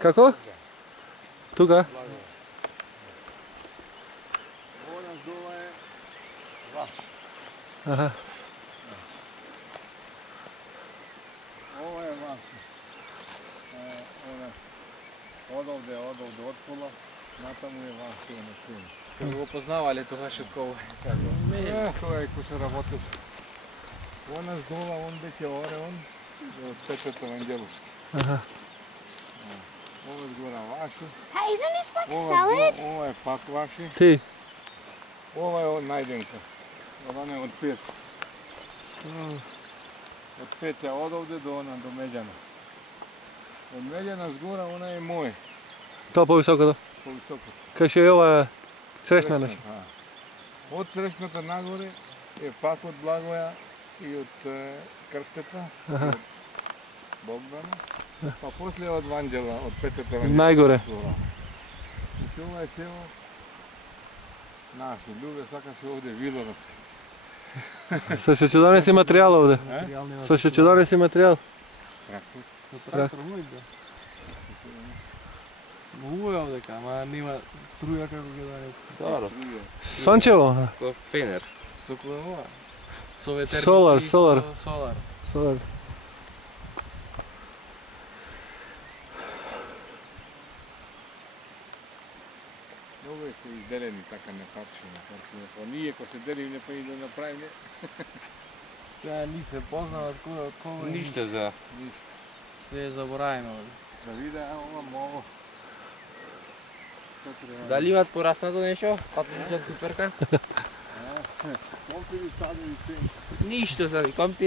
Како? Тука? Ова долу е ваш. Аха. Ова е ваш. Одовде од пола, натаму е ваш на сцена. Како го познавале тогаш од кого? Тоа е кој се работеше. Она долу, он веќе оре, он од Петет Евангелски. Аха. Ова е згора ваши. Hey, isn't this like salad? Ова е пак ваши. Ти? Ова е од Најденка. Ова е од Пет. Од Пеца одовде до она, до Меѓана. Од Меѓана згора, она е моје. Тоа повисокото. Повисоко. Кај што е ова срещна нешто. Од срещната нагоре е пак од Благоја и од Крстета, и од Богдана, па после од Ванđела, од Петет Евангелски. Најгоре. И ова е село наше. Любе сакаше овде вило да прави. Со што ќе донеси материјал овде. Со што ќе донеси материјал. Трактор. Со трактор мој да. Убаво е овдека, ама нема струја како ќе донесе. Добро. Сончево? Со фенер. Со која? Со ветерници Солар, и солар. со солар. Солар. Овие се изделени така на парчиња. Па ние кој се деливме па и да направиме, Сега ни се познават кој од кого. Ништо за ништо. Све е забораено. Да виде, ова мово. дали имат пораснато нешто? Патничат куперка? Компири саде и пен. Ништо за компи.